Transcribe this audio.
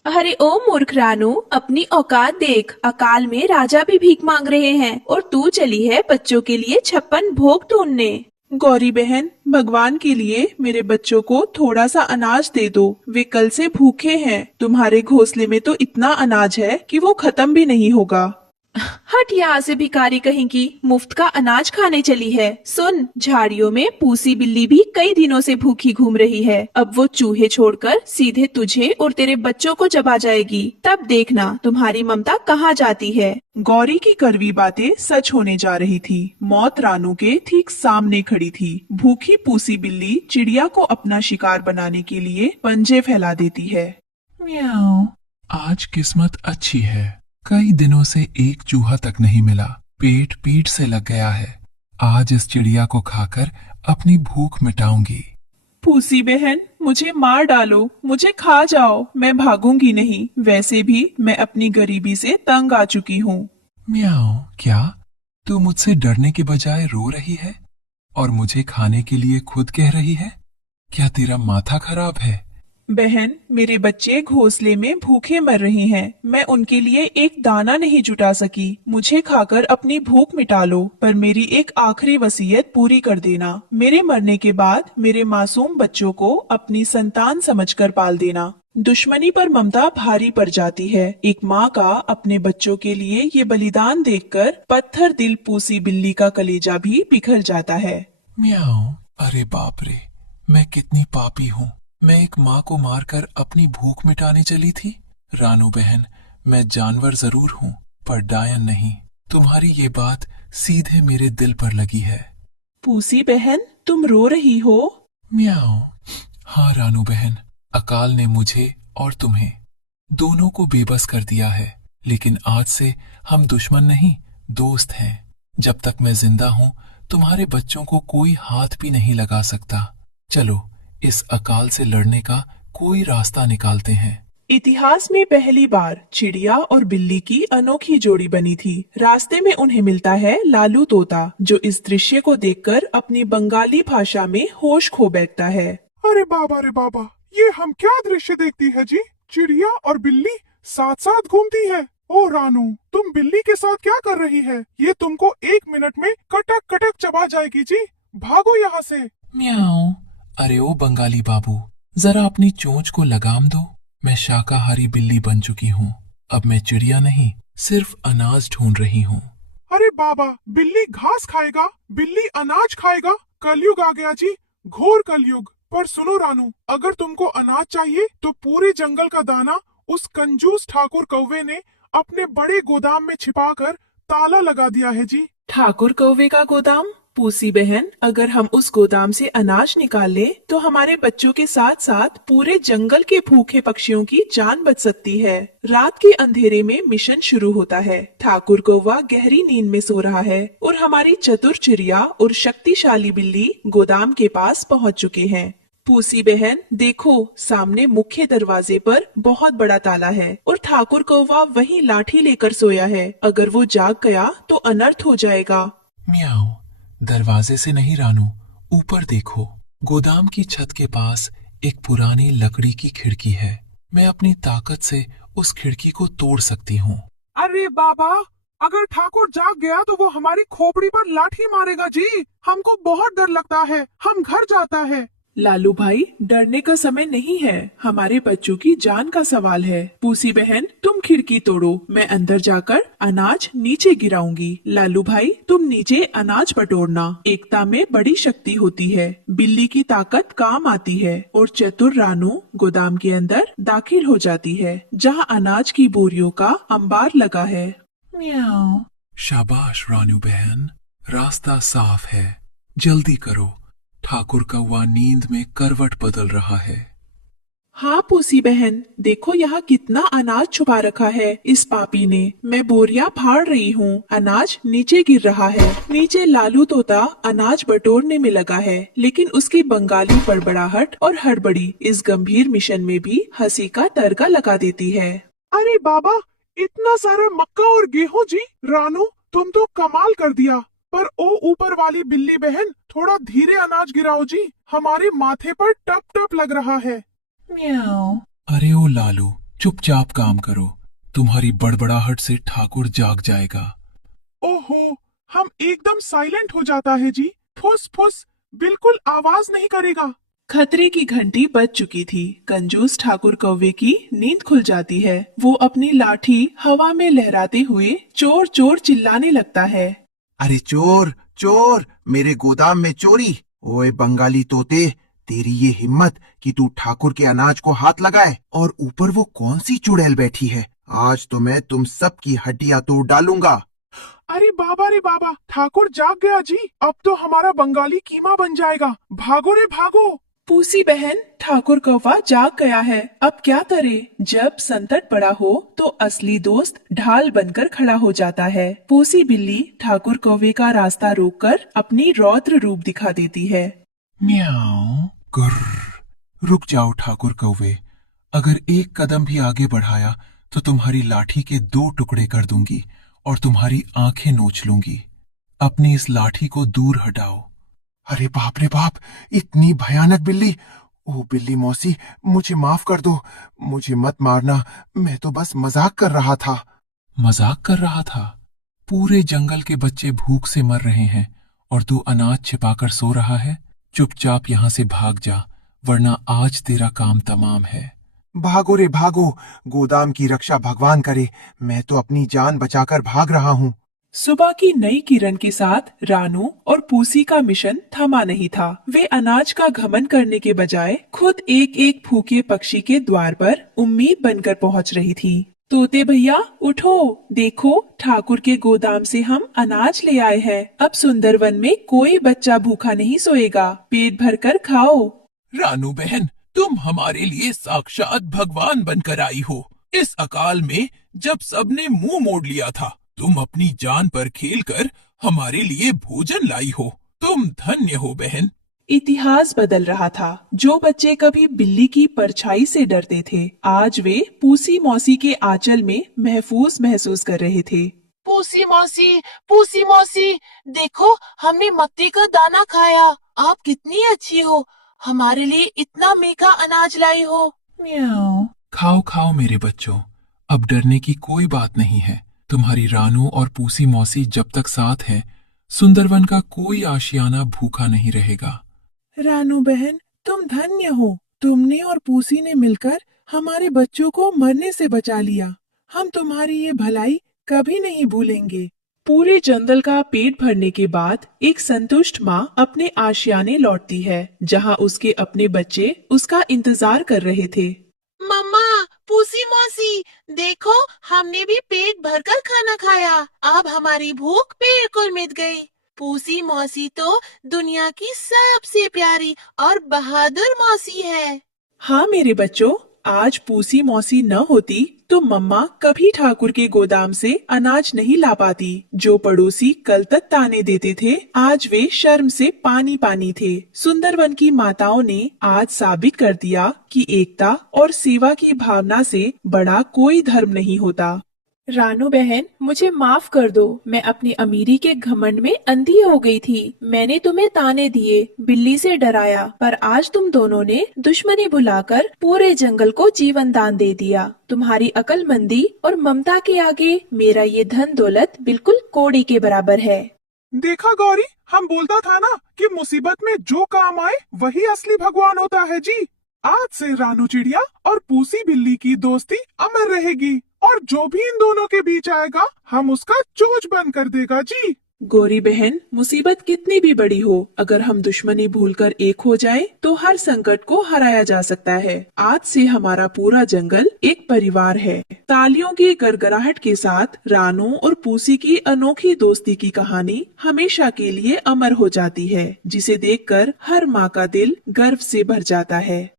अरे ओ मूर्ख रानू, अपनी औकात देख। अकाल में राजा भी भीख मांग रहे हैं और तू चली है बच्चों के लिए 56 भोग ढूंढने। गौरी बहन, भगवान के लिए मेरे बच्चों को थोड़ा सा अनाज दे दो। वे कल से भूखे हैं। तुम्हारे घोंसले में तो इतना अनाज है कि वो खत्म भी नहीं होगा। हट यहाँ से भिखारी कहीं की, मुफ्त का अनाज खाने चली है। सुन, झाड़ियों में पूसी बिल्ली भी कई दिनों से भूखी घूम रही है। अब वो चूहे छोड़कर सीधे तुझे और तेरे बच्चों को चबा जाएगी। तब देखना तुम्हारी ममता कहाँ जाती है। गौरी की कड़वी बातें सच होने जा रही थी। मौत रानू के ठीक सामने खड़ी थी। भूखी पूसी बिल्ली चिड़िया को अपना शिकार बनाने के लिए पंजे फैला देती है। म्याऊ। आज किस्मत अच्छी है, कई दिनों से एक चूहा तक नहीं मिला। पेट पीठ से लग गया है। आज इस चिड़िया को खाकर अपनी भूख मिटाऊंगी। पूसी बहन, मुझे मार डालो, मुझे खा जाओ, मैं भागूंगी नहीं। वैसे भी मैं अपनी गरीबी से तंग आ चुकी हूँ। म्याऊ। क्या तू मुझसे डरने के बजाय रो रही है और मुझे खाने के लिए खुद कह रही है? क्या तेरा माथा खराब है? बहन, मेरे बच्चे घोंसले में भूखे मर रहे हैं। मैं उनके लिए एक दाना नहीं जुटा सकी। मुझे खाकर अपनी भूख मिटा लो, पर मेरी एक आखिरी वसीयत पूरी कर देना। मेरे मरने के बाद मेरे मासूम बच्चों को अपनी संतान समझकर पाल देना। दुश्मनी पर ममता भारी पड़ जाती है। एक माँ का अपने बच्चों के लिए ये बलिदान देखकर पत्थर दिल पूसी बिल्ली का कलेजा भी पिघल जाता है। म्याऊ। अरे बाप रे, मैं कितनी पापी हूँ। मैं एक माँ को मारकर अपनी भूख मिटाने चली थी। रानू बहन, मैं जानवर जरूर हूँ पर डायन नहीं। तुम्हारी ये बात सीधे मेरे दिल पर लगी है। पूसी बहन, तुम रो रही हो? म्याऊ। हाँ रानू बहन, अकाल ने मुझे और तुम्हें दोनों को बेबस कर दिया है। लेकिन आज से हम दुश्मन नहीं, दोस्त हैं। जब तक मैं जिंदा हूँ तुम्हारे बच्चों को कोई हाथ भी नहीं लगा सकता। चलो इस अकाल से लड़ने का कोई रास्ता निकालते हैं। इतिहास में पहली बार चिड़िया और बिल्ली की अनोखी जोड़ी बनी थी। रास्ते में उन्हें मिलता है लालू तोता, जो इस दृश्य को देखकर अपनी बंगाली भाषा में होश खो बैठता है। अरे बाबा, ये हम क्या दृश्य देखती है जी। चिड़िया और बिल्ली साथ साथ घूमती है। ओ रानू, तुम बिल्ली के साथ क्या कर रही है? ये तुमको 1 मिनट में कटक कटक चबा जाएगी जी। भागो यहाँ से। म्याऊ। अरे ओ बंगाली बाबू, जरा अपनी चोंच को लगाम दो। मैं शाकाहारी बिल्ली बन चुकी हूँ। अब मैं चिड़िया नहीं, सिर्फ अनाज ढूंढ रही हूँ। अरे बाबा, बिल्ली घास खाएगा, बिल्ली अनाज खाएगा। कलयुग आ गया जी, घोर कलयुग। पर सुनो रानू, अगर तुमको अनाज चाहिए तो पूरे जंगल का दाना उस कंजूस ठाकुर कौवे ने अपने बड़े गोदाम में छिपाकर ताला लगा दिया है जी। ठाकुर कौवे का गोदाम? पूसी बहन, अगर हम उस गोदाम से अनाज निकाल लें तो हमारे बच्चों के साथ साथ पूरे जंगल के भूखे पक्षियों की जान बच सकती है। रात के अंधेरे में मिशन शुरू होता है। ठाकुर कौवा गहरी नींद में सो रहा है और हमारी चतुर चिड़िया और शक्तिशाली बिल्ली गोदाम के पास पहुंच चुके हैं। पूसी बहन, देखो, सामने मुख्य दरवाजे पर बहुत बड़ा ताला है और ठाकुर कौवा वहीं लाठी लेकर सोया है। अगर वो जाग गया तो अनर्थ हो जाएगा। म्याऊ। दरवाजे से नहीं रानू, ऊपर देखो। गोदाम की छत के पास एक पुरानी लकड़ी की खिड़की है। मैं अपनी ताकत से उस खिड़की को तोड़ सकती हूँ। अरे बाबा, अगर ठाकुर जाग गया तो वो हमारी खोपड़ी पर लाठी मारेगा जी। हमको बहुत डर लगता है, हम घर जाता है। लालू भाई, डरने का समय नहीं है। हमारे बच्चों की जान का सवाल है। पूसी बहन, तुम खिड़की तोड़ो, मैं अंदर जाकर अनाज नीचे गिराऊंगी। लालू भाई, तुम नीचे अनाज बटोरना। एकता में बड़ी शक्ति होती है। बिल्ली की ताकत काम आती है और चतुर रानू गोदाम के अंदर दाखिल हो जाती है, जहाँ अनाज की बोरियों का अंबार लगा है। म्याऊ। शाबाश रानू बहन, रास्ता साफ है। जल्दी करो, ठाकुर कौवा नींद में करवट बदल रहा है। हाँ पूसी बहन, देखो यहाँ कितना अनाज छुपा रखा है इस पापी ने। मैं बोरियां फाड़ रही हूँ, अनाज नीचे गिर रहा है। नीचे लालू तोता अनाज बटोरने में लगा है, लेकिन उसकी बंगाली बड़बड़ाहट और हड़बड़ी इस गंभीर मिशन में भी हंसी का तड़का लगा देती है। अरे बाबा, इतना सारा मक्का और गेहूं जी। रानू, तुम तो कमाल कर दिया। पर ओ ऊपर वाली बिल्ली बहन, थोड़ा धीरे अनाज गिराओ जी, हमारे माथे पर टप टप लग रहा है। म्याऊ। अरे ओ लालू, चुपचाप काम करो, तुम्हारी बड़बड़ाहट से ठाकुर जाग जाएगा। ओहो, हम एकदम साइलेंट हो जाता है जी। फुस फुस, बिल्कुल आवाज नहीं करेगा। खतरे की घंटी बज चुकी थी। कंजूस ठाकुर कौवे की नींद खुल जाती है। वो अपनी लाठी हवा में लहराते हुए चोर चोर चिल्लाने लगता है। अरे चोर चोर, मेरे गोदाम में चोरी। ओए बंगाली तोते, तेरी ये हिम्मत कि तू ठाकुर के अनाज को हाथ लगाए, और ऊपर वो कौन सी चुड़ैल बैठी है। आज तो मैं तुम सब की हड्डियां तोड़ डालूंगा। अरे बाबा रे बाबा, ठाकुर जाग गया जी। अब तो हमारा बंगाली कीमा बन जाएगा। भागो रे भागो। पूसी बहन, ठाकुर कौवा जाग गया है, अब क्या करे। जब संकट बड़ा हो तो असली दोस्त ढाल बनकर खड़ा हो जाता है। पूसी बिल्ली ठाकुर कौवे का रास्ता रोककर अपनी रौद्र रूप दिखा देती है। म्याऊं। गुर्र। रुक जाओ ठाकुर कौवे, अगर एक कदम भी आगे बढ़ाया तो तुम्हारी लाठी के 2 टुकड़े कर दूंगी और तुम्हारी आंखें नोच लूंगी। अपनी इस लाठी को दूर हटाओ। अरे बाप रे बाप, इतनी भयानक बिल्ली। ओ बिल्ली मौसी, मुझे माफ कर दो। मुझे मत मारना, मैं तो बस मजाक कर रहा था। मजाक कर रहा था? पूरे जंगल के बच्चे भूख से मर रहे हैं और तू अनाज छिपाकर सो रहा है। चुपचाप यहाँ से भाग जा, वरना आज तेरा काम तमाम है। भागो रे भागो, गोदाम की रक्षा भगवान करे। मैं तो अपनी जान बचाकर भाग रहा हूँ। सुबह की नई किरण के साथ रानू और पूसी का मिशन थमा नहीं था। वे अनाज का घमंड करने के बजाय खुद एक एक भूखे पक्षी के द्वार पर उम्मीद बनकर पहुंच रही थी। तोते भैया उठो, देखो ठाकुर के गोदाम से हम अनाज ले आए हैं। अब सुंदरवन में कोई बच्चा भूखा नहीं सोएगा, पेट भरकर खाओ। रानू बहन, तुम हमारे लिए साक्षात भगवान बनकर आई हो। इस अकाल में जब सबने मुंह मोड़ लिया था, तुम अपनी जान पर खेलकर हमारे लिए भोजन लाई हो। तुम धन्य हो बहन। इतिहास बदल रहा था। जो बच्चे कभी बिल्ली की परछाई से डरते थे, आज वे पूसी मौसी के आंचल में महफूज महसूस कर रहे थे। पूसी मौसी, देखो हमने मक्के का दाना खाया। आप कितनी अच्छी हो, हमारे लिए इतना मीठा अनाज लाई हो। म्याऊं। खाओ खाओ मेरे बच्चों, अब डरने की कोई बात नहीं है। तुम्हारी रानू और पूसी मौसी जब तक साथ है, सुंदरवन का कोई आशियाना भूखा नहीं रहेगा। रानू बहन, तुम धन्य हो। तुमने और पूसी ने मिलकर हमारे बच्चों को मरने से बचा लिया। हम तुम्हारी ये भलाई कभी नहीं भूलेंगे। पूरे जंगल का पेट भरने के बाद एक संतुष्ट माँ अपने आशियाने लौटती है, जहाँ उसके अपने बच्चे उसका इंतजार कर रहे थे। मम्मा, पूसी मौसी, देखो हमने भी पेट भरकर खाना खाया। अब हमारी भूख बिल्कुल मिट गई। पूसी मौसी तो दुनिया की सबसे प्यारी और बहादुर मौसी है। हाँ मेरे बच्चों, आज पूसी मौसी न होती तो मम्मा कभी ठाकुर के गोदाम से अनाज नहीं ला पाती। जो पड़ोसी कल तक ताने देते थे, आज वे शर्म से पानी पानी थे। सुंदरवन की माताओं ने आज साबित कर दिया कि एकता और सेवा की भावना से बड़ा कोई धर्म नहीं होता। रानू बहन, मुझे माफ कर दो। मैं अपनी अमीरी के घमंड में अंधी हो गई थी। मैंने तुम्हें ताने दिए, बिल्ली से डराया, पर आज तुम दोनों ने दुश्मनी भुलाकर पूरे जंगल को जीवन दान दे दिया। तुम्हारी अक्लमंदी और ममता के आगे मेरा ये धन दौलत बिल्कुल कौड़ी के बराबर है। देखा गौरी, हम बोलता था ना कि मुसीबत में जो काम आए वही असली भगवान होता है जी। आज से रानू चिड़िया और पूसी बिल्ली की दोस्ती अमर रहेगी, और जो भी इन दोनों के बीच आएगा हम उसका चोच बंद कर देगा जी। गौरी बहन, मुसीबत कितनी भी बड़ी हो, अगर हम दुश्मनी भूलकर एक हो जाएं, तो हर संकट को हराया जा सकता है। आज से हमारा पूरा जंगल एक परिवार है। तालियों की गड़गड़ाहट के साथ रानू और पूसी की अनोखी दोस्ती की कहानी हमेशा के लिए अमर हो जाती है, जिसे देखकर हर माँ का दिल गर्व से भर जाता है।